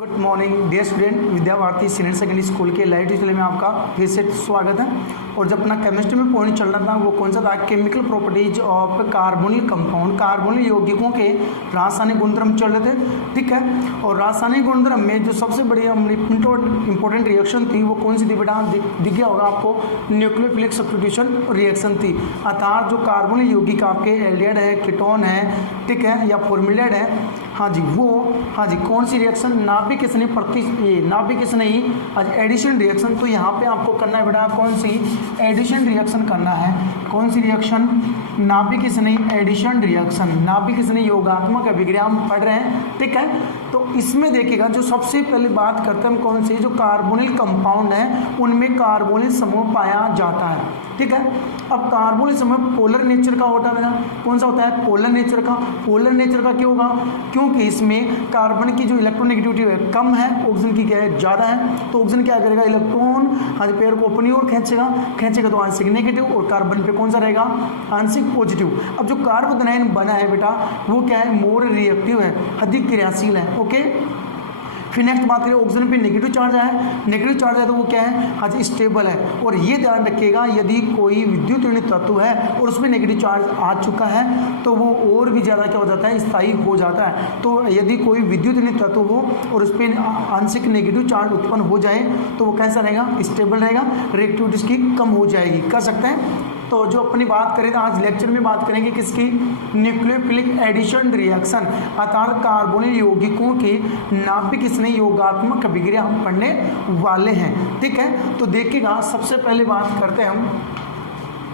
Good morning dear student, Vidya Bharati senior secondary school के live tutorial में आपका फिर से स्वागत है। और जब अपना केमिस्ट्री में पॉइंट चल रहा था वो कौन सा था, chemical properties of carbonyl compound, carbonyl यौगिकों के रासायनिक गुणधर्म चल रहे थे, ठीक है। और रासायनिक गुणधर्म में जो सबसे बड़ी इंपॉर्टेंट रिएक्शन थी वो कौन सी थी बेटा, दिख गया होगा आपको, न्यूक्लियोफिलिक सब्स्टिट्यूशन रिएक्शन थी। अर्थात जो कार्बोनिल यौगिक आपके एल्डिहाइड है, कीटोन है, ठीक है, या फॉर्मिलाइड है, हाँ जी कौन सी रिएक्शन, नाभिक स्नेही एडिशन रिएक्शन। तो यहाँ पे आपको करना है बेटा कौन सी एडिशन रिएक्शन करना है, कौन सी रिएक्शन, नाभिक स्नेही एडिशन रिएक्शन, नाभिक स्नेही योगात्मक अभिक्रिया हम पढ़ रहे हैं, ठीक है। तो इसमें देखिएगा जो सबसे पहले बात करते हैं हम कौन सी, जो कार्बोनिल कंपाउंड है उनमें कार्बोनिल समूह पाया जाता है, ठीक है। अब कार्बोनिल समूह पोलर नेचर का होता है बेटा, कौन सा होता है, पोलर नेचर का। पोलर नेचर का क्यों होगा, क्योंकि इसमें कार्बन की जो इलेक्ट्रोनेगेटिविटी है कम है, ऑक्सीजन की क्या है ज़्यादा है। तो ऑक्सीजन क्या करेगा, इलेक्ट्रॉन आज पेयर को अपनी ओर खींचेगा तो आंशिक नेगेटिव, और कार्बन पे कौन सा रहेगा, आंशिक पॉजिटिव। अब जो कार्बोदनाइन बना है बेटा वो क्या है, मोर रिएक्टिव है, अधिक क्रियाशील है, ओके। फिर नेक्स्ट बात करें, ऑक्सीजन पे नेगेटिव चार्ज है तो वो क्या है, आज स्टेबल है। और ये ध्यान रखिएगा यदि कोई विद्युत ऋण तत्व है और उसमें नेगेटिव चार्ज आ चुका है तो वो और भी ज़्यादा क्या हो जाता है, स्थायी हो जाता है। तो यदि कोई विद्युत ऋण तत्व हो और उस पर आंशिक नेगेटिव चार्ज उत्पन्न हो जाए तो वो कैसा रहेगा, स्टेबल रहेगा, रिएक्टिविटी इसकी कम हो जाएगी, कर सकते हैं। तो जो अपनी बात करें आज लेक्चर में बात करेंगे किसकी, न्यूक्लियोफिलिक एडिशन रिएक्शन, अर्थात कार्बोनिल यौगिकों की नाभिक स्नेही योगात्मक अभिक्रिया हम पढ़ने वाले हैं, ठीक है। तो देखिएगा सबसे पहले बात करते हैं हम,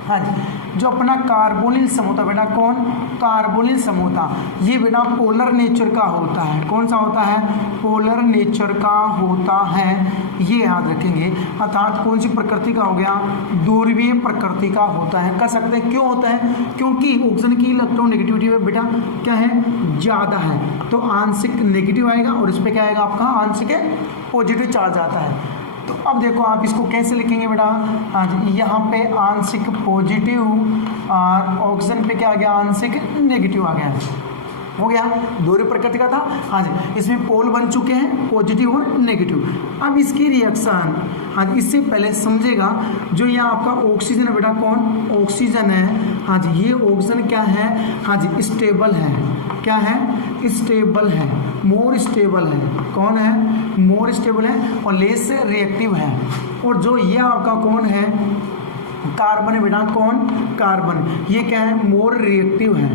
हाँ जी, जो अपना कार्बोनिल समूह था बेटा, कौन, कार्बोनिल समूह था, ये बेटा पोलर नेचर का होता है। कौन सा होता है, पोलर नेचर का होता है, ये याद रखेंगे। अर्थात कौन सी प्रकृति का हो गया, ध्रुवीय प्रकृति का होता है, कर सकते हैं। क्यों होता है, क्योंकि ऑक्सीजन की इलेक्ट्रोनेगेटिविटी में बेटा क्या है, ज़्यादा है, तो आंशिक नेगेटिव आएगा और इस पर क्या आएगा आपका आंशिक पॉजिटिव चार्ज आता है। तो अब देखो आप इसको कैसे लिखेंगे बेटा, हाँ जी, यहाँ पे आंशिक पॉजिटिव और ऑक्सीजन पे क्या आ गया, आंशिक नेगेटिव आ गया, हो गया, दोहरे प्रकृति का था, हाँ जी। इसमें पोल बन चुके हैं पॉजिटिव और नेगेटिव। अब इसकी रिएक्शन, हाँ जी, इससे पहले समझेगा जो यहाँ आपका ऑक्सीजन है बेटा, कौन, ऑक्सीजन है, हाँ जी, ये ऑक्सीजन क्या है, हाँ जी, स्टेबल है, क्या है, स्टेबल है, मोर स्टेबल है, कौन है, मोर स्टेबल है और लेस रिएक्टिव है। और जो ये आपका कौन है, कार्बन है बेटा, कौन, कार्बन, ये क्या है, मोर रिएक्टिव है,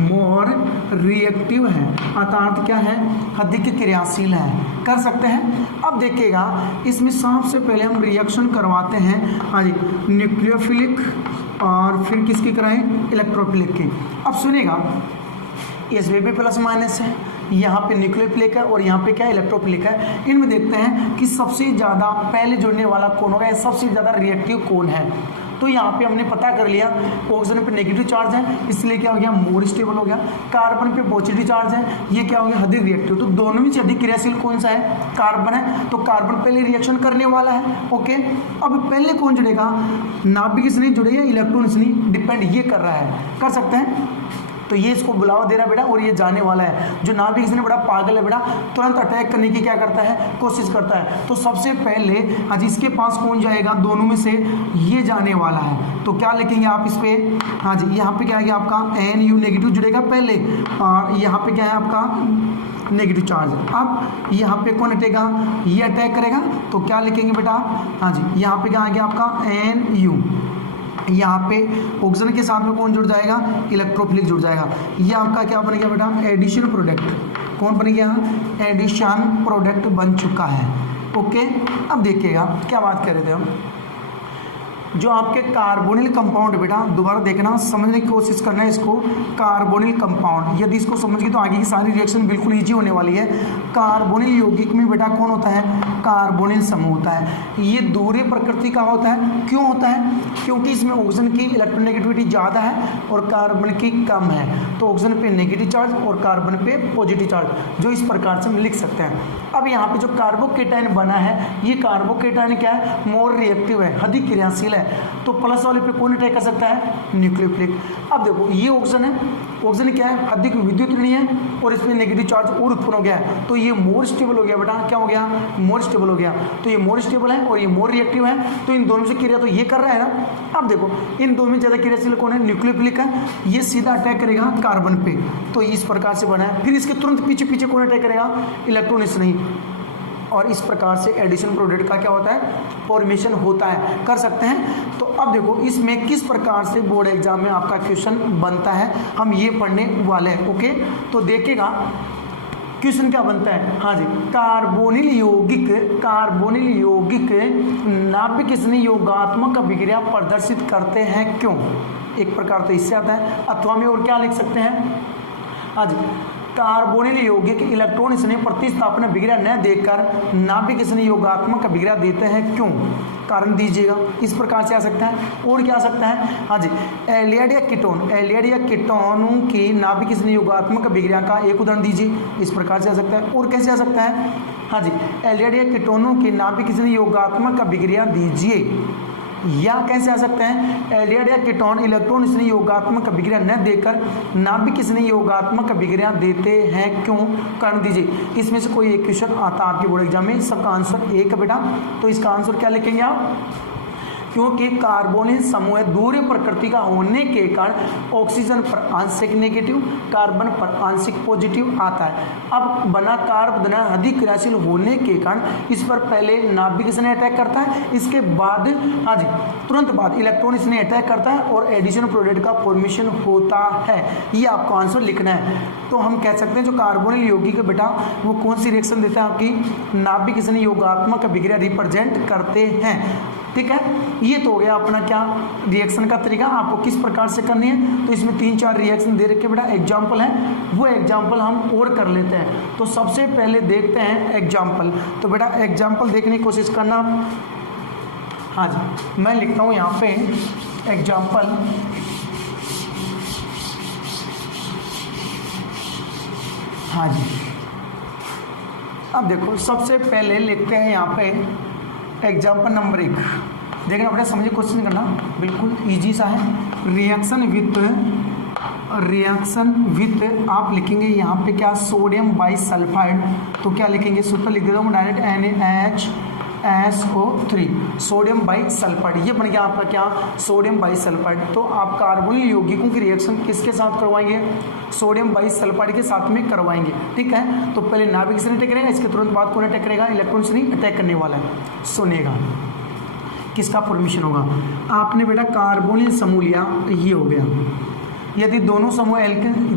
मोर रिएक्टिव है, अर्थात क्या है, अधिक क्रियाशील है, कर सकते हैं। अब देखिएगा इसमें सबसे पहले हम रिएक्शन करवाते हैं, हाँ जी, न्यूक्लियोफिलिक और फिर किसकी कराएं, इलेक्ट्रोफिलिक की। अब सुनिएगा, एसबीपी प्लस माइनस है, यहाँ पे न्यूक्लियोफिलिक है और यहाँ पे क्या इलेक्ट्रोफिलिक है। इनमें देखते हैं कि सबसे ज़्यादा पहले जुड़ने वाला कौन होगा, सबसे ज़्यादा रिएक्टिव कौन है। तो यहाँ पे हमने पता कर लिया, ऑक्सीजन पे नेगेटिव चार्ज है इसलिए क्या हो गया, मोर स्टेबल हो गया। कार्बन पे पॉजिटिव चार्ज है, ये क्या हो गया, अधिक रिएक्टिव। तो दोनों में से अधिक क्रियाशील कौन सा है, कार्बन है, तो कार्बन पहले रिएक्शन करने वाला है, ओके। अब पहले कौन जुड़ेगा, नाभिक स्नेही जुड़ेगा, इलेक्ट्रॉन स्नेही, डिपेंड ये कर रहा है, कर सकते हैं। तो ये इसको बुलावा दे रहा है बेटा और ये जाने वाला है। जो नाभिक स्नेही बड़ा पागल है बेटा, तुरंत अटैक करने की क्या करता है, कोशिश करता है। तो सबसे पहले आज इसके पास कौन जाएगा, दोनों में से ये जाने वाला है। तो क्या लिखेंगे आप इस पे, हाँ जी, यहाँ पे क्या आएगा आपका NU नेगेटिव जुड़ेगा पहले और यहाँ पे क्या है आपका नेगेटिव चार्ज। अब यहाँ पे कौन हटेगा, ये अटैक करेगा, तो क्या लिखेंगे बेटा, हाँ जी, यहाँ पे क्या आ गया आपका NU। यहाँ पे ऑक्सीजन के साथ में कौन जुड़ जाएगा, इलेक्ट्रोफिलिक जुड़ जाएगा। ये आपका क्या बन गया बेटा, एडिशन प्रोडक्ट, कौन बन गया, एडिशन प्रोडक्ट बन चुका है, ओके। अब देखिएगा क्या बात कर रहे थे हम, जो आपके कार्बोनिल कंपाउंड बेटा, दोबारा देखना, समझने की कोशिश करना है इसको, कार्बोनिल कंपाउंड, यदि इसको समझ गए तो आगे की सारी रिएक्शन बिल्कुल ईजी होने वाली है। कार्बोनिल यौगिक में बेटा कौन होता है, कार्बोनिल समूह होता है। ये ध्रुवीय प्रकृति का होता है, क्यों होता है, क्योंकि इसमें ऑक्सीजन की इलेक्ट्रोनेगेटिविटी ज़्यादा है और कार्बन की कम है। तो ऑक्सीजन पे नेगेटिव चार्ज और कार्बन पे पॉजिटिव चार्ज, जो इस प्रकार से हम लिख सकते हैं। अब यहाँ पे जो कार्बोकेटाइन बना है, ये कार्बोकेटाइन क्या है, मोर रिएक्टिव है, अधिक क्रियाशील है। तो प्लस वाले पे कौन अटैक कर सकता है, न्यूक्लियोफिलिक। अब देखो ये ऑक्सीजन है, ऑक्सीजन क्या है, अधिक विद्युत ऋणी है और इसमें नेगेटिव चार्ज और उत्पन्न हो गया है, तो ये मोर स्टेबल हो गया बेटा, क्या हो गया, मोर स्टेबल हो गया। तो ये मोर स्टेबल है और ये मोर रिएक्टिव है, तो इन दोनों से क्रिया तो ये कर रहा है ना। अब देखो इन दोनों में ज्यादा क्रियाशील कौन है, न्यूक्लियोफिलिक है, ये सीधा अटैक करेगा कार्बन पे, तो इस प्रकार से बना है। फिर इसके तुरंत पीछे पीछे कौन अटैक करेगा, इलेक्ट्रॉन स्नेही, और इस प्रकार से एडिशन प्रोडक्ट का क्या होता है, फॉर्मेशन होता है, कर सकते हैं। तो अब देखो इसमें किस प्रकार से बोर्ड एग्जाम में आपका क्वेश्चन बनता है, हम ये पढ़ने वाले हैं। ओके, तो देखिएगा क्वेश्चन क्या बनता है। हाँ जी, कार्बोनिल यौगिक नाभिक स्नेही योगात्मक अभिक्रिया प्रदर्शित करते हैं क्यों। एक प्रकार तो इससे आता है, अथवा में और क्या लिख सकते हैं। हाँ जी, कार्बोनिल यौगिक इलेक्ट्रॉन स्नेही प्रतिस्थापन अभिक्रिया न देकर नाभिक स्नेही योगात्मक अभिक्रिया देते हैं क्यों, कारण दीजिएगा। इस प्रकार से आ सकता है। और क्या आ सकता है, हाँ जी, एल्डिहाइड या कीटोनों की नाभिक स्नेही योगात्मक अभिक्रिया का एक उदाहरण दीजिए। इस प्रकार से आ सकता है। और कैसे आ सकता है, हाँ जी, एल्डिहाइड या कीटोनों की नाभिक स्नेही योगात्मक अभिक्रिया दीजिए। या कैसे आ सकते हैं, एल्डिहाइड या कीटोन इलेक्ट्रॉन स्नेही योगात्मक अभिक्रिया न देकर नाभिक स्नेही योगात्मक अभिक्रिया देते हैं क्यों, कारण दीजिए। इसमें से कोई एक क्वेश्चन आता है आपके बोर्ड एग्जाम में, सबका आंसर एक है बेटा। तो इसका आंसर क्या लिखेंगे आप, क्योंकि कार्बोनिल समूह दूर प्रकृति का होने के कारण ऑक्सीजन पर आंशिक नेगेटिव, कार्बन पर आंशिक पॉजिटिव आता है। अब बना कार्बन अधिक क्रियाशील होने के कारण इस पर पहले नाभिक स्नेह अटैक करता है, इसके बाद हाँ जी तुरंत बाद इलेक्ट्रॉन स्नेह अटैक करता है और एडिशन प्रोडक्ट का फॉर्मेशन होता है। ये आपको आंसर लिखना है। तो हम कह सकते हैं जो कार्बोनिल यौगिक है बेटा वो कौन सी रिएक्शन देता है, आपकी नाभिक स्नेह योगात्मक अभिक्रिया रिप्रेजेंट करते हैं। ठीक है, ये तो हो गया अपना क्या रिएक्शन का तरीका, आपको किस प्रकार से करनी है। तो इसमें 3-4 रिएक्शन दे रखे बेटा, एग्जाम्पल है, वो एग्जाम्पल हम और कर लेते हैं। तो सबसे पहले देखते हैं एग्जाम्पल। तो बेटा एग्जाम्पल देखने की कोशिश करना। हाँ जी, मैं लिखता हूँ यहाँ पे एग्जाम्पल। हाँ जी, अब देखो सबसे पहले लिखते हैं यहाँ पे एग्जाम्पल नंबर 1। देखना अपने समझे क्वेश्चन करना, बिल्कुल इजी सा है। रिएक्शन विथ आप लिखेंगे यहाँ पे क्या, सोडियम बाइसल्फाइड। तो क्या लिखेंगे, सूत्र लिख देता हूँ डायरेक्ट, NaHSO3 सोडियम बाइसल्फाइड। ये बन गया आपका क्या, सोडियम बाइसल्फाइड। तो आप कार्बोनिल यौगिकों की रिएक्शन किसके साथ करवाएंगे, सोडियम बाइसल्फाइड के साथ में करवाएंगे। ठीक है, तो पहले नाभिक स्नेह अटैक करेगा, इसके तुरंत बाद कौन अटैक करेगा, इलेक्ट्रॉन स्नेह अटैक करने वाला है। सुनेगा किसका फॉर्मेशन होगा। आपने बेटा कार्बोनिल समूह लिया, ये हो गया। यदि दोनों समूह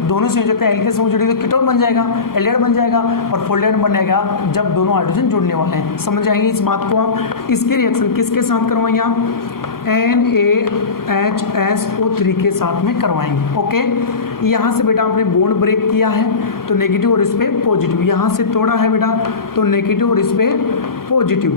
दोनों संयोजक एल्केन समूह जुड़ेगी तो कीटोन बन जाएगा, एल्डिहाइड बन जाएगा और फोल्डेहाइड बनेगा जब दोनों हाइड्रोजन जुड़ने वाले हैं। समझ जाएंगे इस बात को आप। इसके रिएक्शन किसके साथ करवाएंगे आप, NaHSO3 के साथ में करवाएंगे। ओके, यहाँ से बेटा आपने बॉन्ड ब्रेक किया है तो नेगेटिव और इस पे पॉजिटिव, यहाँ से तोड़ा है बेटा तो नेगेटिव और इस पे पॉजिटिव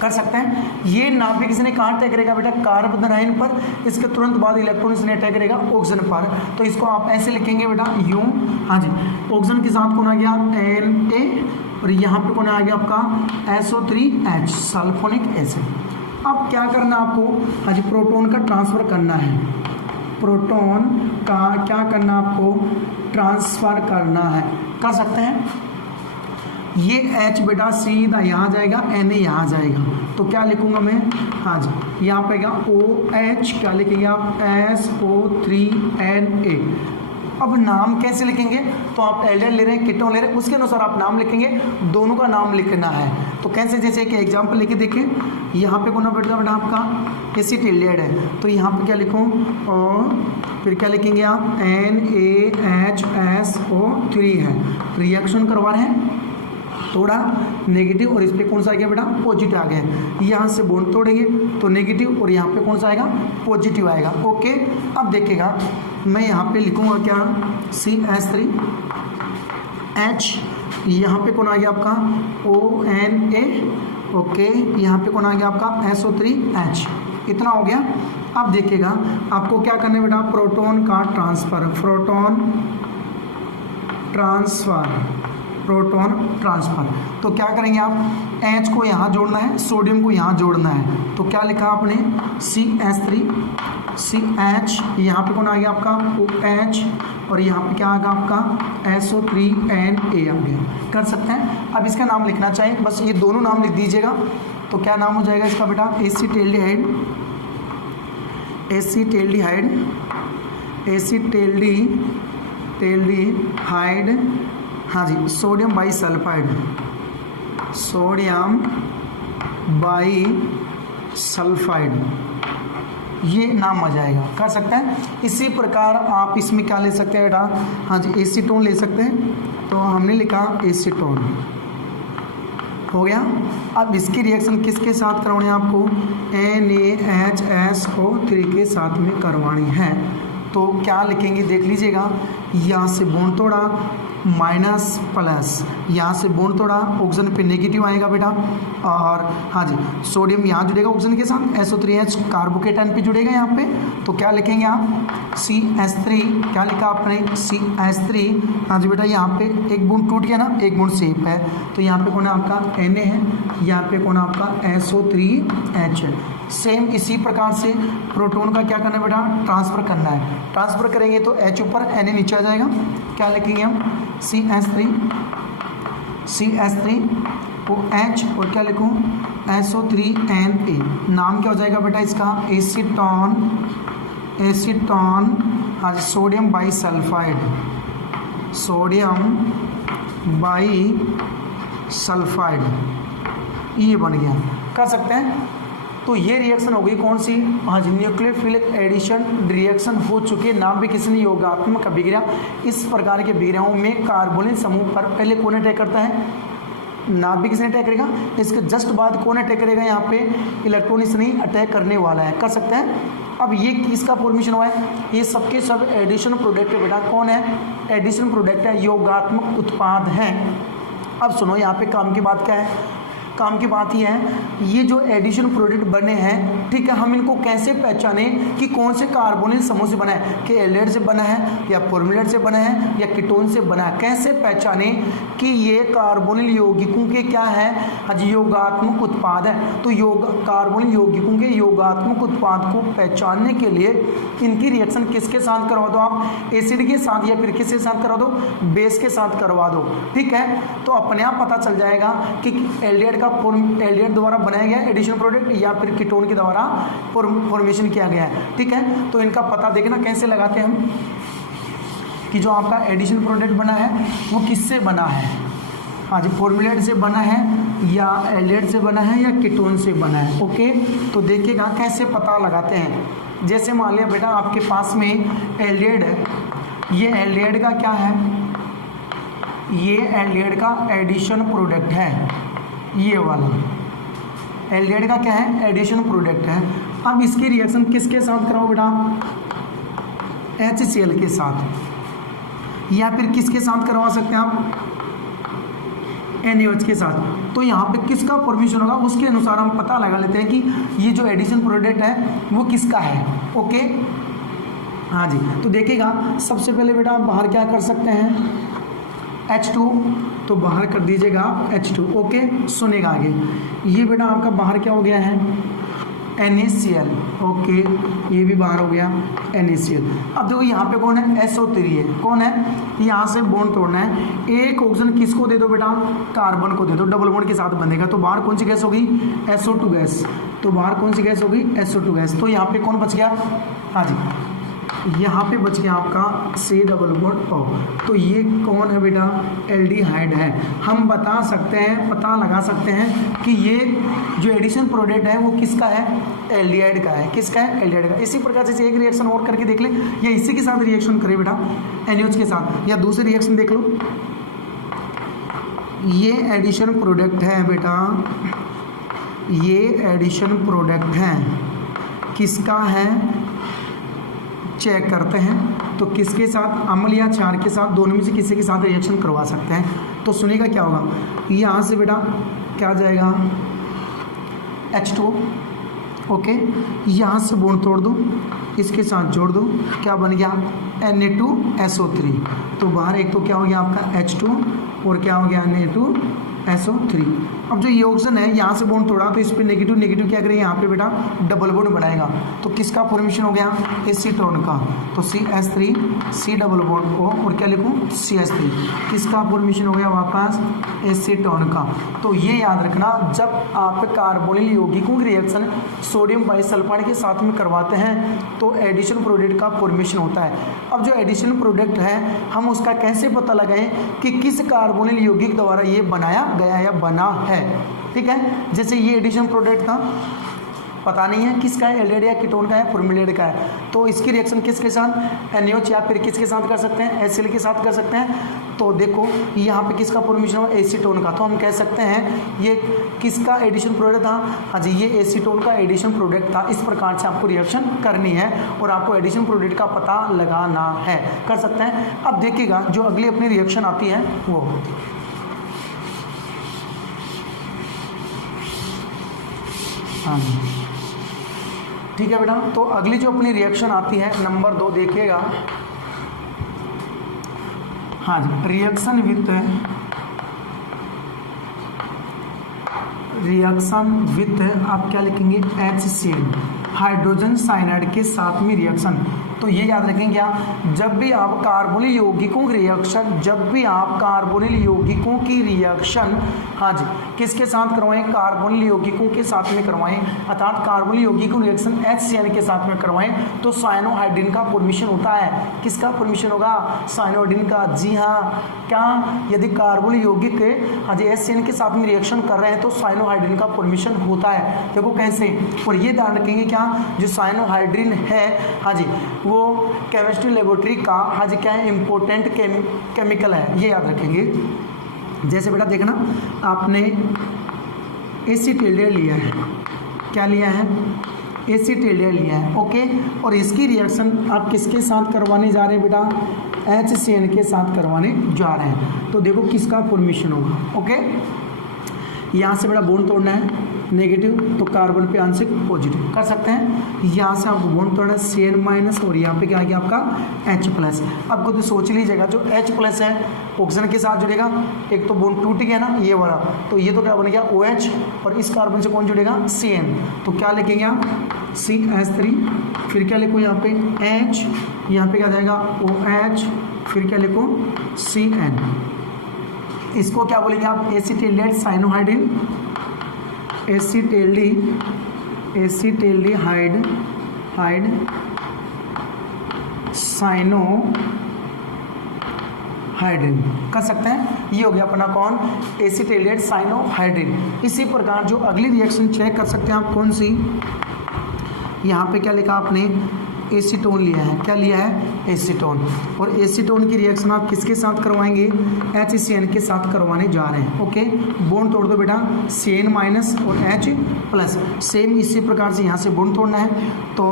कर सकते हैं। ये नाभिक स्नेह कहाँ अटैक करेगा बेटा, कार्बन आयन पर, इसके तुरंत बाद इलेक्ट्रॉन स्नेह अटैक करेगा ऑक्सीजन पर। तो इसको आप ऐसे लिखेंगे बेटा यूं। हाँ जी, ऑक्सीजन के साथ कौन आ गया, Na, और यहाँ पे कौन आ गया आपका SO3H सल्फोनिक एसिड। अब क्या करना आपको, हाँ जी, प्रोटॉन का ट्रांसफर करना है, प्रोटॉन का क्या करना आपको, ट्रांसफर करना है। कर सकते हैं। ये H बेटा सीधा यहाँ जाएगा, Na यहाँ जाएगा, तो क्या लिखूंगा मैं, हाँ जी, यहाँ पे OH क्या लिखेंगे आप, SO3Na। अब नाम कैसे लिखेंगे, तो आप एल्डिहाइड ले रहे हैं, कीटोन ले रहे हैं, उसके अनुसार आप नाम लिखेंगे, दोनों का नाम लिखना है। तो कैसे, जैसे कि एग्जाम्पल लेके देखें, यहाँ पे कौन बैठता बेटा आपका एसिटिल्डिहाइड है, तो यहाँ पे क्या लिखूँ, और फिर क्या लिखेंगे आप, NaHSO3 है। रिएक्शन करवा रहे हैं, थोड़ा नेगेटिव और इस पर कौन सा आ गया बेटा, पॉजिटिव आ गया। यहाँ से बॉन्ड तोड़ेंगे तो नेगेटिव और यहाँ पे कौन सा आएगा, पॉजिटिव आएगा। ओके, अब देखिएगा मैं यहाँ पे लिखूँगा क्या, CH3H, यहाँ पे कौन आ गया आपका ONA। ओके, यहाँ पे कौन आ गया आपका SO3H। इतना हो गया। अब देखिएगा आपको क्या करना है बेटा, प्रोटॉन का ट्रांसफर, प्रोटॉन ट्रांसफर। तो क्या करेंगे आप, H को यहाँ जोड़ना है, सोडियम को यहाँ जोड़ना है। तो क्या लिखा आपने, CH3CH, यहाँ पे कौन आ गया आपका OH, और यहाँ पे क्या आएगा आपका SO3Na आ गया। कर सकते हैं। अब इसका नाम लिखना चाहिए, बस ये दोनों नाम लिख दीजिएगा। तो क्या नाम हो जाएगा इसका बेटा, एसिटेल्डिहाइड, हाँ जी, सोडियम बाईसल्फाइड, ये नाम आ जाएगा। कर सकते हैं। इसी प्रकार आप इसमें क्या ले सकते हैं बेटा, हाँ जी, एसीटोन ले सकते हैं। तो हमने लिखा एसीटोन, हो गया। अब इसकी रिएक्शन किसके साथ करवानी है आपको, NaHSO3 के साथ में करवानी है। तो क्या लिखेंगे देख लीजिएगा, यहाँ से बॉन्ड तोड़ा माइनस प्लस, यहाँ से बॉन्ड तोड़ा ऑक्सीजन पे नेगेटिव आएगा बेटा, और हाँ जी सोडियम यहाँ जुड़ेगा ऑक्सीजन के साथ, SO3H कार्बोकेटाइन पे जुड़ेगा यहाँ पे। तो क्या लिखेंगे आप, CH3, क्या लिखा आपने CH3, हाँ जी बेटा यहाँ पे एक बॉन्ड टूट गया ना, एक बॉन्ड सेफ है। तो यहाँ पे कौन है आपका Na है, यहाँ पे कौन है आपका SO3H है। सेम इसी प्रकार से प्रोटॉन का क्या करना है बेटा, ट्रांसफ़र करना है। ट्रांसफ़र करेंगे तो H ऊपर Na नीचे आ जाएगा। क्या लिखेंगे हम, CH3 तो H और क्या लिखूँ SO3Na। नाम क्या हो जाएगा बेटा इसका, एसीटोन, हाँ सोडियम बाईसल्फाइड, ये बन गया। कर सकते हैं। तो ये रिएक्शन हो गई कौन सी, हाँ जी न्यूक्लियोफिलिक एडिशन रिएक्शन हो चुकी है। नाम भी किसी ने योगात्मक अभिक्रिया। इस प्रकार के अभिक्रियाओं में कार्बोनिल समूह पर पहले कौन अटैक करता है, नाम भी किसने अटैक करेगा, इसके जस्ट बाद कौन अटैक करेगा, यहाँ पे इलेक्ट्रॉन इसने अटैक करने वाला है। कर सकते हैं। अब ये किसका फॉर्मेशन हुआ है, ये सबके सब एडिशन प्रोडक्ट है बेटा। कौन है, एडिशन प्रोडक्ट है, योगात्मक उत्पाद हैं। अब सुनो यहाँ पे काम की बात क्या है, काम की बात ये है, ये जो एडिशन प्रोडक्ट बने हैं, ठीक है, हम इनको कैसे पहचाने कि कौन से कार्बोनिल समूह से बना है, कि एल्डिहाइड से बना है या फॉर्मुलेट से बना है या कीटोन से बना है। कैसे पहचाने कि ये कार्बोनिल यौगिकों के क्या है, हाँ योगात्मक उत्पाद है। तो कार्बोनिल यौगिकों के योगात्मक उत्पाद को पहचानने के लिए इनकी रिएक्शन किसके साथ करवा दो आप, एसिड के साथ या फिर किसके साथ करवा दो, बेस के साथ करवा दो। ठीक है, तो अपने आप पता चल जाएगा कि एल्डिहाइड का एल्डिहाइड द्वारा बनाया गया एडिशन प्रोडक्ट या फिर कीटोन के द्वारा फॉर्मेशन किया गया है। ठीक है, तो इनका पता देखना कैसे लगाते हैं हम, कि जो आपका एडिशन प्रोडक्ट बना है वो किससे बना है, हाँ जी फॉर्मुलेट से बना है या एल्डिहाइड से बना है या कीटोन से बना है। ओके, तो देखिएगा कैसे पता लगाते हैं। जैसे मान लिया बेटा आपके पास में एल्डिहाइड है, ये एल्डिहाइड का क्या है, ये एल्डिहाइड का एडिशन प्रोडक्ट है, ये वाला एल्डिहाइड का क्या है, एडिशन प्रोडक्ट है। अब इसकी रिएक्शन किसके साथ कराओ बेटा, HCl के साथ, या फिर किसके साथ करवा सकते हैं आप, NaOH के साथ। तो यहाँ पे किसका फॉर्मेशन होगा उसके अनुसार हम पता लगा लेते हैं कि ये जो एडिशन प्रोडक्ट है वो किसका है। ओके, हाँ जी, तो देखिएगा सबसे पहले बेटा आप बाहर क्या कर सकते हैं, H2, तो बाहर कर दीजिएगा आप H2। ओके, सुनेगा आगे, ये बेटा आपका बाहर क्या हो गया है, NaCl। ओके, ये भी बाहर हो गया NaCl। अब देखो यहाँ पे कौन है, SO3 है। कौन है, यहाँ से बॉन्ड तोड़ना है, एक ऑक्सीजन किसको दे दो बेटा, कार्बन को दे दो, डबल बॉन्ड के साथ बंधेगा। तो बाहर कौन सी गैस होगी, SO2 गैस। तो बाहर कौन सी गैस होगी, SO2 गैस। तो यहाँ पे कौन बच गया, हाँ जी यहाँ पे बच गया आपका C डबल बॉन्ड O। तो ये कौन है बेटा, एल्डिहाइड है। हम बता सकते हैं, पता लगा सकते हैं कि ये जो एडिशन प्रोडक्ट है वो किसका है, एल्डिहाइड का है। किसका है, एल्डिहाइड का। इसी प्रकार से एक रिएक्शन और करके देख ले, या इसी के साथ रिएक्शन करे बेटा NaOH के साथ, या दूसरी रिएक्शन देख लो। ये एडिशन प्रोडक्ट है बेटा, ये एडिशन प्रोडक्ट है, किसका है चेक करते हैं। तो किसके साथ, अम्ल या क्षार के साथ, दोनों में से किसी के साथ रिएक्शन करवा सकते हैं। तो सुनिएगा क्या होगा, यहाँ से बेटा क्या जाएगा, H2। ओके, यहाँ से बॉन्ड तोड़ दो, इसके साथ जोड़ दो, क्या बन गया, Na2SO3। तो बाहर एक तो क्या हो गया आपका H2 और क्या हो गया Na2 SO3। अब जो ये ऑक्सीजन है यहाँ से बॉन्ड तोड़ा तो इस पे नेगेटिव नेगेटिव क्या करें, यहाँ पे बेटा डबल बॉन्ड बनाएगा। तो किसका फॉर्मेशन हो गया, एसीटोन का। तो CH3 C double bond O और क्या लिखूँ CH3, किसका फॉर्मेशन हो गया वापस एसीटोन का। तो ये याद रखना, जब आप कार्बोनिल यौगिकों की रिएक्शन सोडियम बाइसल्फाइड के साथ में करवाते हैं तो एडिशन प्रोडक्ट का फॉर्मेशन होता है। अब जो एडिशन प्रोडक्ट है हम उसका कैसे पता लगाएं कि किस कार्बोनिल यौगिक द्वारा ये बनाया गया या बना है। ठीक है, जैसे ये एडिशन प्रोडक्ट था, पता नहीं है किसका है, एल्डिहाइड या कीटोन का है, फॉर्मेल्डिहाइड का है, तो इसकी रिएक्शन किसके साथ NaOH या फिर किसके साथ कर सकते हैं, HCl के साथ कर सकते हैं। तो देखो यहाँ पे किसका फॉर्मेशन हो, एसीटोन का। तो हम कह सकते हैं ये किसका एडिशन प्रोडक्ट था, हाँ जी ये एसीटोन का एडिशन प्रोडक्ट था। इस प्रकार से आपको रिएक्शन करनी है और आपको एडिशन प्रोडक्ट का पता लगाना है, कर सकते हैं। अब देखिएगा जो अगली अपनी रिएक्शन आती है वो हाँ ठीक है बेटा। तो अगली जो अपनी रिएक्शन आती है नंबर 2 देखिएगा, हाँ जी रिएक्शन विथ आप क्या लिखेंगे HCl, हाइड्रोजन साइनाइड के साथ में रिएक्शन। तो ये याद रखेंगे क्या, जब भी आप कार्बोनिल यौगिकों की रिएक्शन हाँ जी किसके साथ करवाएं, कार्बोनिल यौगिकों के साथ में करवाएं, अर्थात कार्बोनिल यौगिकों रिएक्शन HCl के साथ में करवाएं तो साइनोहाइड्रिन का फॉर्मेशन होता है। किसका फॉर्मेशन होगा, साइनोहाइड्रिन का। जी हाँ, क्या यदि कार्बोनिल यौगिक हाँ जी HCl के साथ में रिएक्शन कर रहे हैं तो साइनोहाइड्रिन का फॉर्मेशन होता है। देखो कैसे, और ये ध्यान रखेंगे क्या, जो साइनोहाइड्रिन है हाँ जी वो केमिस्ट्री लेबोरेटरी का हाँ जी क्या है, इम्पोर्टेंट केमिकल है, ये याद रखेंगे। जैसे बेटा देखना, आपने एसीटिल्डिहाइड लिया है, क्या लिया है, एसीटिल्डिहाइड लिया है, ओके। और इसकी रिएक्शन आप किसके साथ करवाने जा रहे हैं बेटा, HCl के साथ करवाने जा रहे हैं। तो देखो किसका फॉर्मेशन होगा, ओके। यहाँ से बेटा बॉन्ड तोड़ना है नेगेटिव, तो कार्बन पे आंशिक पॉजिटिव कर सकते हैं। यहाँ से आपको बॉन्ड तोड़ना है Cn माइनस और यहाँ पे क्या आ गया आपका H प्लस। अब खुद सोच लीजिएगा, जो H प्लस है ऑक्सीजन के साथ जुड़ेगा, एक तो बॉन्ड टूट गया ना ये वाला, तो ये तो क्या बन गया OH, और इस कार्बन से कौन जुड़ेगा Cn, तो क्या लिखेंगे आप CH3, फिर क्या लिखो यहाँ पे H, यहाँ पे क्या जाएगा OH, फिर क्या लिखो Cn। इसको क्या बोलेंगे आप, एसीटिल्डिहाइड साइनोहाइड्रिन, एसीटिल्डिहाइड साइनोहाइड्रिन कर सकते हैं। ये हो गया अपना कौन, एसीटिल्डिहाइड साइनोहाइड्रिन। इसी प्रकार जो अगली रिएक्शन चेक कर सकते हैं आप, कौन सी, यहाँ पे क्या लिखा आपने, एसीटोन लिया है, क्या लिया है एसीटोन, और एसीटोन की रिएक्शन आप किसके साथ करवाएंगे, HCl के साथ करवाने जा रहे हैं, ओके। बॉन्ड तोड़ दो बेटा Cn माइनस और H प्लस, सेम इसी प्रकार से यहाँ से बॉन्ड तोड़ना है। तो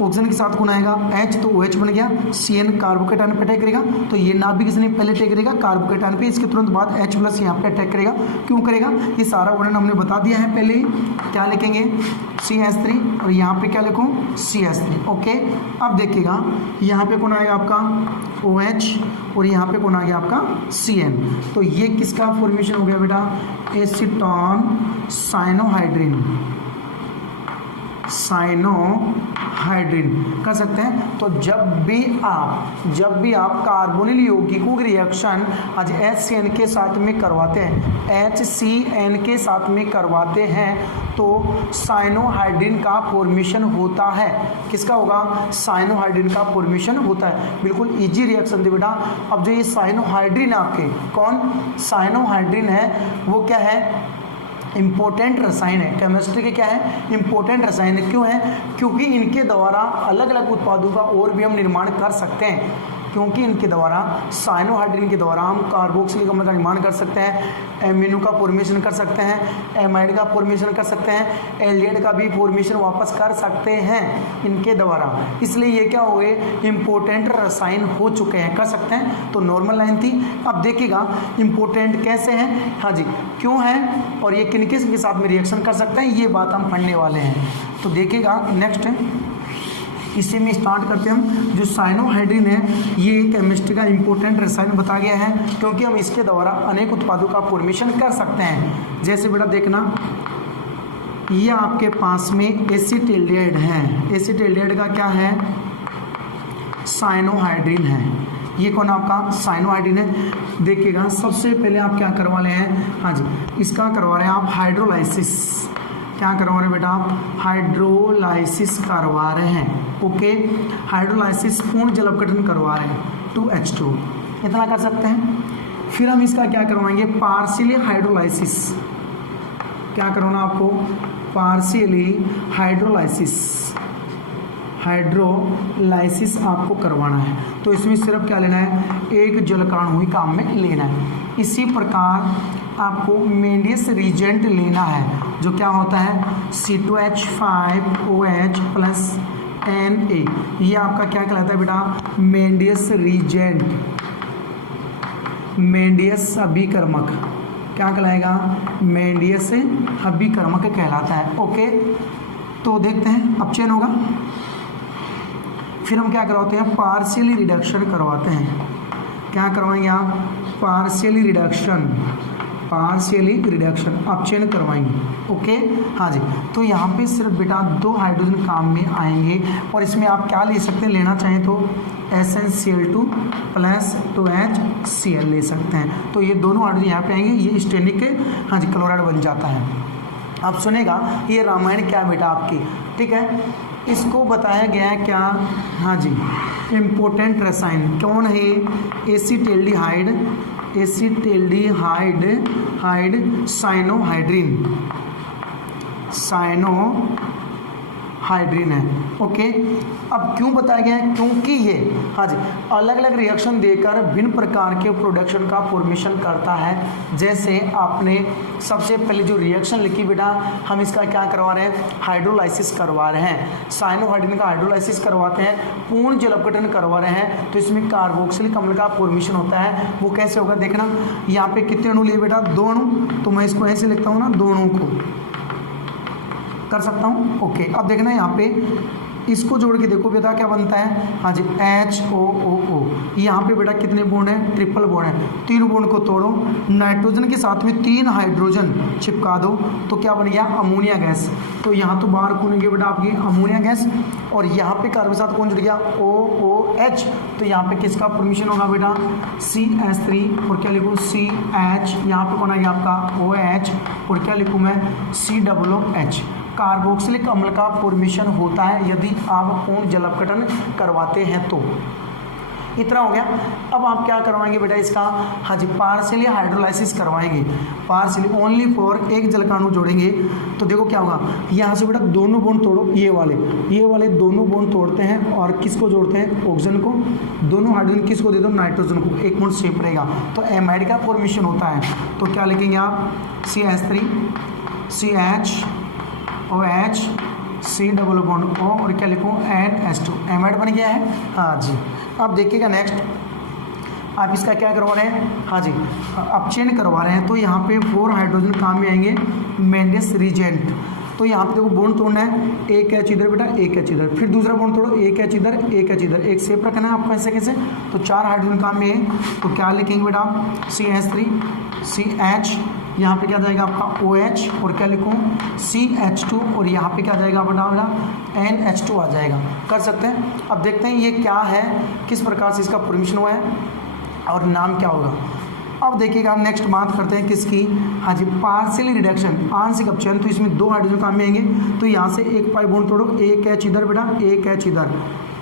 ऑक्सीजन के साथ कौन आएगा H, तो OH बन गया, Cn कार्बोकेटायन पे अटैक करेगा, तो ये ना भी किसने पहले अटैक करेगा कार्बोकेटायन पे, इसके तुरंत बाद H प्लस यहाँ पे अटैक करेगा। क्यों करेगा, ये सारा वर्णन हमने बता दिया है पहले ही। क्या लिखेंगे CH3 और यहाँ पे क्या लिखूँ CH3, ओके। अब देखिएगा यहाँ पे कौन आएगा आपका OH और यहाँ पे कौन आ गया आपका Cn। तो ये किसका फॉर्मेशन हो गया बेटा, एसीटोन साइनोहाइड्रिन कर सकते हैं। तो जब भी आप कार्बोनिल यौगिकों की रिएक्शन आज HCl के साथ में करवाते हैं, HCl के साथ में करवाते हैं तो साइनोहाइड्रिन का फॉर्मेशन होता है। किसका होगा, साइनोहाइड्रिन का फॉर्मेशन होता है। बिल्कुल इजी रिएक्शन थी बेटा। अब जो ये साइनोहाइड्रिन आपके कौन साइनोहाइड्रिन है वो क्या है, इम्पोर्टेंट रसायन है, केमिस्ट्री के क्या है इम्पोर्टेंट रसायन है। क्यों है, क्योंकि इनके द्वारा अलग अलग उत्पादों का और भी हम निर्माण कर सकते हैं, क्योंकि इनके द्वारा साइनोहाइड्रिन के द्वारा हम कार्बोक्सिलिक अम्ल का निर्माण कर सकते हैं, एमिनो का फॉर्मेशन कर सकते हैं, एमाइड का फॉर्मेशन कर सकते हैं, एल्डिहाइड का भी फॉर्मेशन वापस कर सकते हैं इनके द्वारा। इसलिए ये क्या हुए, इम्पोर्टेंट रसायन हो चुके हैं, कर सकते हैं। तो नॉर्मल लाइन थी। अब देखिएगा इम्पोर्टेंट कैसे हैं, हाँ जी क्यों है, और ये किन किस के साथ में रिएक्शन कर सकते हैं, ये बात हम पढ़ने वाले हैं। तो देखिएगा नेक्स्ट इसी में स्टार्ट करते हैं हम। जो साइनोहाइड्रिन है ये केमिस्ट्री का इंपॉर्टेंट रसायन बताया गया है, क्योंकि हम इसके द्वारा अनेक उत्पादों का फॉर्मेशन कर सकते हैं। जैसे बेटा देखना, ये आपके पास में एसिटिल्डिहाइड है, एसिटिल्डिहाइड का क्या है, साइनोहाइड्रिन है। ये कौन आपका साइनोहाइड्रिन है। देखिएगा सबसे पहले आप क्या करवा रहे हैं, हाँ जी, इसका करवा रहे हैं आप हाइड्रोलाइसिस। क्या करवा रहे हैं बेटा आप, हाइड्रोलाइसिस करवा रहे हैं। ओके, हाइड्रोलाइसिस पूर्ण जल अपघटन करवा रहे हैं 2H2, इतना कर सकते हैं। फिर हम इसका क्या करवाएंगे, पार्शियली हाइड्रोलाइसिस। क्या करवाना आपको, पार्शियली हाइड्रोलाइसिस, हाइड्रोलाइसिस आपको करवाना है। तो इसमें सिर्फ क्या लेना है, एक जलकाणु ही काम में लेना है। इसी प्रकार आपको मेंडियस रिजेंट लेना है, जो क्या होता है C2H5OH प्लस Na। ये आपका क्या कहलाता है बेटा, मेंडियस रिजेंट, मेंडियस अभिकर्मक। क्या कहलाएगा, मेंडियस अभिकर्मक कहलाता है। ओके, तो देखते हैं अब चेन होगा। फिर हम क्या करवाते हैं, पार्शियली रिडक्शन करवाते हैं। क्या करवाएंगे आप, पार्शियली रिडक्शन, पार्शियली रिडक्शन आप चेन करवाएंगे। ओके, हाँ जी। तो यहाँ पे सिर्फ बेटा 2 हाइड्रोजन काम में आएंगे, और इसमें आप क्या ले सकते हैं, लेना चाहें तो SnCl2 प्लस 2HCl ले सकते हैं। तो ये दोनों हाइड्रोजन यहाँ पे आएंगे, ये स्टेनिक हाँ जी क्लोराइड बन जाता है। अब सुनेगा ये रामायण क्या है बेटा आपकी, ठीक है। इसको बताया गया है क्या, हाँ जी, इम्पोर्टेंट रसायन कौन है, एसिटिल्डिहाइड, एसिटिल्डिहाइड, हाइड साइनोहाइड्रिन, साइनोहाइड्रिन है। ओके, अब क्यों बताया गया है, क्योंकि ये हाँ जी अलग अलग रिएक्शन देकर भिन्न प्रकार के प्रोडक्शन का फॉर्मेशन करता है। जैसे आपने सबसे पहले जो रिएक्शन लिखी बेटा, हम इसका क्या करवा रहे हैं, हाइड्रोलाइसिस करवा रहे हैं। साइनोहाइड्रिन का हाइड्रोलाइसिस करवाते हैं, पूर्ण जल अपघटन करवा रहे हैं। तो इसमें कार्बोक्सिलिक अम्ल का फॉर्मेशन होता है। वो कैसे होगा देखना, यहाँ पे कितने अणु लिए बेटा, 2 अणु। तो मैं इसको ऐसे लिखता हूँ ना, 2 अणु को कर सकता हूँ। ओके, अब देखना यहाँ पे इसको जोड़ के देखो बेटा क्या बनता है, हाँ जी HOOO। यहाँ पे बेटा कितने बॉन्ड है, ट्रिपल बॉन्ड है। 3 बॉन्ड को तोड़ो, नाइट्रोजन के साथ में 3 हाइड्रोजन चिपका दो, तो क्या बन गया, अमोनिया गैस। तो यहाँ तो बाहर खुलेंगे बेटा आपकी अमोनिया गैस, और यहाँ पे कार्बन के साथ कौन जुड़ गया, OOH। तो यहाँ पे किसका फॉर्मेशन होगा बेटा, CH3, और क्या लिखूँ CH, यहाँ पे कौन आ गया आपका OH, और क्या लिखूँ मैं COOH। कार्बोक्सिलिक अम्ल का फॉर्मेशन होता है यदि आप पूर्ण जल अपघटन करवाते हैं तो। इतना हो गया। अब आप क्या करवाएंगे बेटा इसका, हाँ जी पार्शियली हाइड्रोलाइसिस करवाएंगे। पार्शियली ओनली फॉर एक जलकाणु जोड़ेंगे। तो देखो क्या होगा, यहाँ से बेटा दोनों बॉन्ड तोड़ो, ये वाले दोनों बॉन्ड तोड़ते हैं, और किसको जोड़ते हैं, ऑक्सीजन को। दोनों हाइड्रोजन किसको दे दो, नाइट्रोजन को। एक बॉन्ड सेफ रहेगा, तो एमाइड का फॉर्मेशन होता है। तो क्या लिखेंगे आप, CH3 CH OH C double bond O, और क्या लिखूँ NH2, एमाइड बन गया है। हाँ जी, अब देखिएगा नेक्स्ट, आप इसका क्या करवा रहे हैं, हाँ जी अब चेन करवा रहे हैं। तो यहाँ पे 4 हाइड्रोजन काम में आएंगे, मेंडियस रिजेंट। तो यहाँ पे देखो बॉन्ड तोड़ना है, एक H इधर बेटा, एक H इधर, फिर दूसरा बॉन्ड तोड़ो, एक H इधर, एक H इधर, एक सेप रखना है आपको ऐसे कैसे। तो 4 हाइड्रोजन काम में है। तो क्या लिखेंगे बेटा, CH3 CH, यहाँ पे क्या जाएगा आपका OH, और क्या लिखूँ CH2, और यहाँ पे क्या जाएगा बेटा NH2 आ जाएगा। कर सकते हैं। अब देखते हैं ये क्या है, किस प्रकार से इसका फॉर्मेशन हुआ है, और नाम क्या होगा। अब देखिएगा नेक्स्ट बात करते हैं किसकी, हाँ जी पार्शियली रिडक्शन, आंशिक अपचयन। तो इसमें 2 हाइड्रोजन काम में आएंगे। तो यहाँ से एक पाई बॉन्ड तोड़ो, एक H इधर बेटा, एक H इधर,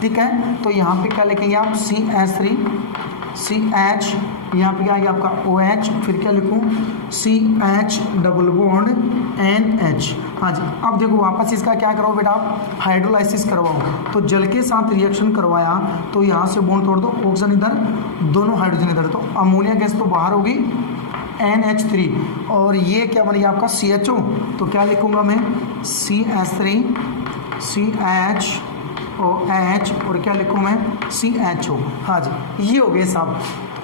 ठीक है। तो यहाँ पे क्या लिखेंगे आप, CH3 CH, यहाँ पे क्या आ गया आपका OH, फिर क्या लिखूँ CH डबल बॉन्ड NH। हाँ जी, अब देखो वापस इसका क्या करो बेटा, हाइड्रोलाइसिस करवाओ। तो जल के साथ रिएक्शन करवाया, तो यहाँ से बॉन्ड तोड़ दो, ऑक्सीजन इधर, दोनों हाइड्रोजन इधर, तो अमोनिया गैस तो बाहर होगी NH3, और ये क्या बन गया आपका CHO। तो क्या लिखूँगा मैं CH3 CH OH, और क्या लिखूँ मैं CHO। हाँ जी, ये हो गए साहब।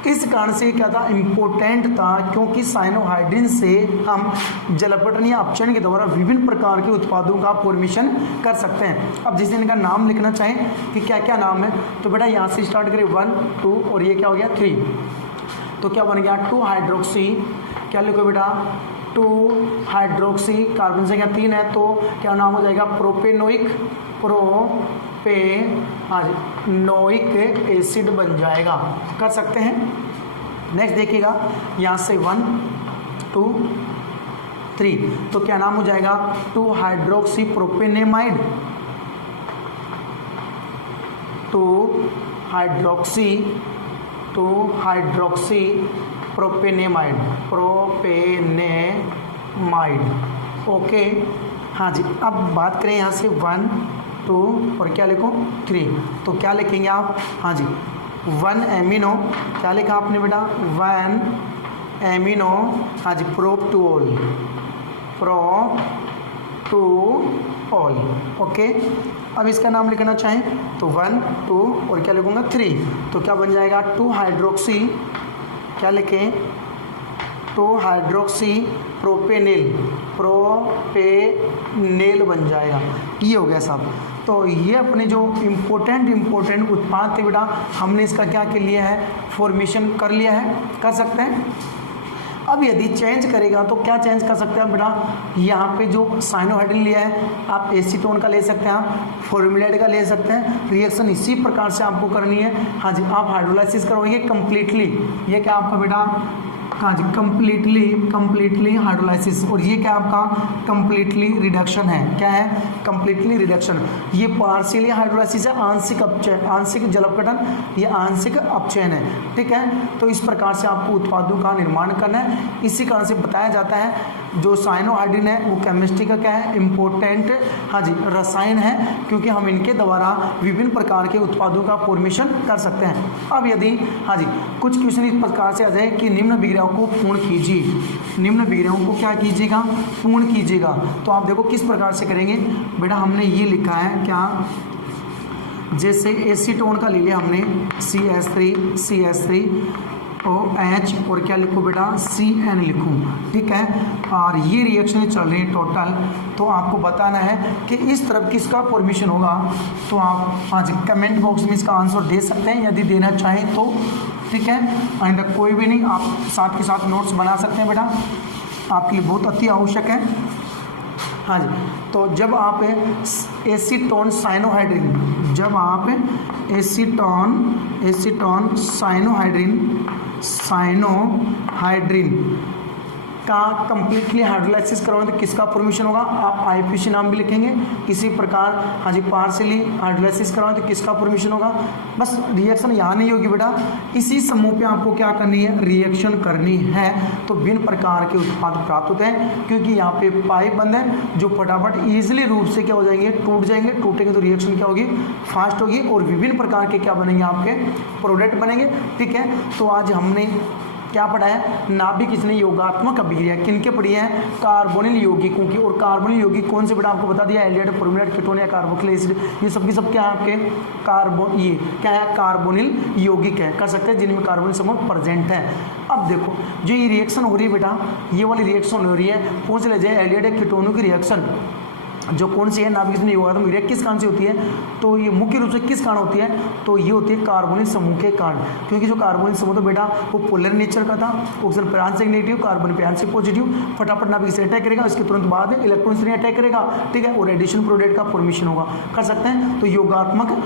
इस कारण से क्या था, इम्पोर्टेंट था, क्योंकि साइनोहाइड्रिन से हम जलपटन या अपचयन के द्वारा विभिन्न प्रकार के उत्पादों का फॉर्मेशन कर सकते हैं। अब जिस दिन का नाम लिखना चाहें कि क्या क्या नाम है, तो बेटा यहाँ से स्टार्ट करें 1 2 और ये क्या हो गया 3, तो क्या बन गया 2 हाइड्रोक्सी, क्या लिखो बेटा 2 हाइड्रोक्सी, कार्बन संख्या 3 है तो क्या नाम हो जाएगा प्रोपेनोइक एसिड बन जाएगा, कर सकते हैं। नेक्स्ट देखिएगा यहाँ से 1 2 3, तो क्या नाम हो जाएगा 2 हाइड्रोक्सी प्रोपेनेमाइड, 2 हाइड्रोक्सी प्रोपेनेमाइड, ओके। हाँ जी, अब बात करें यहाँ से 1 2 और क्या लिखो 3, तो क्या लिखेंगे आप, हाँ जी 1 एमिनो, क्या लिखा आपने बेटा 1 एमिनो, हाँ जी प्रोपटूओल, ओके। अब इसका नाम लिखना चाहें तो 1 2 और क्या लिखूंगा 3, तो क्या बन जाएगा 2 हाइड्रोक्सी, क्या लिखें 2 हाइड्रोक्सी प्रोपेनेल बन जाएगा। ये हो गया साहब। तो ये अपने जो इम्पोर्टेंट उत्पाद थे बेटा, हमने इसका क्या कर लिया है, फॉर्मेशन कर लिया है, कर सकते हैं। अब यदि चेंज करेगा तो क्या चेंज कर सकते हैं बेटा, यहाँ पे जो साइनोहाइड्रिन लिया है आप एसीटोन का ले सकते हैं, आप फॉर्मुलेट का ले सकते हैं। रिएक्शन इसी प्रकार से आपको करनी है। हाँ जी, आप हाइड्रोलाइसिस करोगे कम्प्लीटली, ये क्या आपका बेटा, हाँ जी कम्प्लीटली हाइड्रोलाइसिस, और ये क्या आपका कम्प्लीटली रिडक्शन है, क्या है कम्प्लीटली रिडक्शन। ये पार्शियली हाइड्रोलाइसिस है, आंशिक अपचयन, आंशिक जलपघटन, ये आंशिक अपचयन है, ठीक है। तो इस प्रकार से आपको उत्पादों का निर्माण करना है। इसी कारण से बताया जाता है जो साइनोहाइड्रिन है वो केमिस्ट्री का क्या है, इम्पोर्टेंट, हाँ जी रसायन है, क्योंकि हम इनके द्वारा विभिन्न प्रकार के उत्पादों का फॉर्मेशन कर सकते हैं। अब यदि हाँ जी कुछ क्वेश्चन इस प्रकार से आ जाए कि निम्न विग्रहों को पूर्ण कीजिए, निम्न विग्रहों को क्या कीजिएगा, पूर्ण कीजिएगा, तो आप देखो किस प्रकार से करेंगे बेटा। हमने ये लिखा है क्या, जैसे एसीटोन का ले लिया हमने CH3 OH और क्या लिखूँ बेटा CN लिखूँ, ठीक है। और ये रिएक्शन चल रही है टोटल, तो आपको बताना है कि इस तरफ किसका फॉर्मेशन होगा। तो आप हाँ जी कमेंट बॉक्स में इसका आंसर दे सकते हैं यदि देना चाहें तो, ठीक है। एंड कोई भी नहीं, आप साथ के साथ नोट्स बना सकते हैं बेटा, आपके लिए बहुत अति आवश्यक है। हाँ जी, तो जब आप एसीटोन साइनोहाइड्रिन, जब आप एसीटोन साइनोहाइड्रिन का कंप्लीटली हाइड्रोलाइसिस करवाएं तो किसका फॉर्मेशन होगा, आप आईपीसी नाम भी लिखेंगे। इसी प्रकार हाँ जी पार्शियली हाइड्रोलाइसिस करवाएं तो किसका फॉर्मेशन होगा। बस रिएक्शन यहाँ नहीं होगी बेटा, इसी समूह पे आपको क्या करनी है, रिएक्शन करनी है। तो भिन्न प्रकार के उत्पाद प्राप्त होते हैं, क्योंकि यहाँ पे पाइप बंद है जो फटाफट ईजिली रूप से क्या हो जाएंगे, टूट जाएंगे। टूटेंगे तो रिएक्शन क्या होगी, फास्ट होगी, और विभिन्न प्रकार के क्या बनेंगे, आपके प्रोडक्ट बनेंगे, ठीक है। तो आज हमने क्या पढ़ा है, नाभिक इसने योगात्मक अभिक्रिया किनके पढ़ी है, कार्बोनिल यौगिकों की। और कार्बोनिल यौगिक कौन से बेटा आपको बता दिया, एल्डिहाइड, फॉर्मुलेट, कीटोन या कार्बोक्सिलिक एसिड, ये सब की सब क्या है आपके ये क्या है, कार्बोनिल यौगिक है, कर सकते हैं, जिनमें कार्बोनिल समूह प्रेजेंट है। अब देखो जो ये रिएक्शन हो रही है बेटा, ये वाली रिएक्शन हो रही है, कौन से ले जाए, एल्डिहाइड कीटोनों की रिएक्शन, जो कौन सी है, नाभिक इसमें योगात्मक अभिक्रिया किस कारण से होती है, तो ये मुख्य रूप से किस कारण होती है, तो ये होती है कार्बोनिल समूह के कारण। क्योंकि जो कार्बोनिल समूह तो बेटा वो पोलर नेचर का था, ऑक्सीजन पे आंशिक नेगेटिव, कार्बन पे आंशिक पॉजिटिव, फटाफट नाभिक से अटैक करेगा, इसके तुरंत बाद इलेक्ट्रॉन से अटैक करेगा, ठीक है, और एडिशन प्रोडक्ट का फॉर्मेशन होगा, कर सकते हैं। तो योगात्मक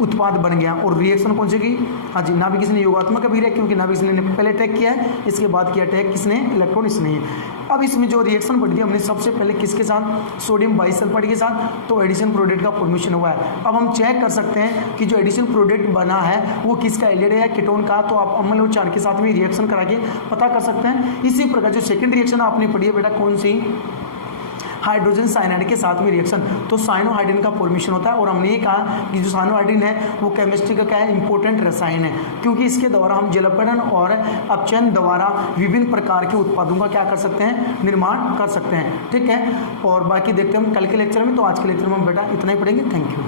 उत्पाद बन गया। और रिएक्शन कौन सी की, हाँ जी नाभिक इसने योगात्मक अभिक्रिया, क्योंकि नाभिक इसने पहले अटैक किया है, इसके बाद किया अटैक किसने, इलेक्ट्रॉन इसने। अब इसमें जो रिएक्शन बढ़ी थी हमने सबसे पहले किसके साथ, सोडियम बाइसल्फाइड के साथ, तो एडिशन प्रोडक्ट का फॉर्मेशन हुआ है। अब हम चेक कर सकते हैं कि जो एडिशन प्रोडक्ट बना है वो किसका, एल्डिहाइड है, कीटोन का, तो आप अम्ल और क्षार के साथ में रिएक्शन करा के पता कर सकते हैं। इसी प्रकार जो सेकेंड रिएक्शन आपने पढ़ी है बेटा, कौन सी, हाइड्रोजन साइनाइड के साथ में रिएक्शन, तो साइनोहाइड्रिन का फॉर्मेशन होता है। और हमने ये कहा कि जो साइनोहाइड्रिन है वो केमिस्ट्री का क्या है, इंपॉर्टेंट रसायन है, क्योंकि इसके द्वारा हम जलपघटन और अपचयन द्वारा विभिन्न प्रकार के उत्पादों का क्या कर सकते हैं, निर्माण कर सकते हैं, ठीक है। और बाकी देखते हैं हम कल के लेक्चर में। तो आज के लेक्चर में हम बेटा इतना ही पढ़ेंगे। Thank you.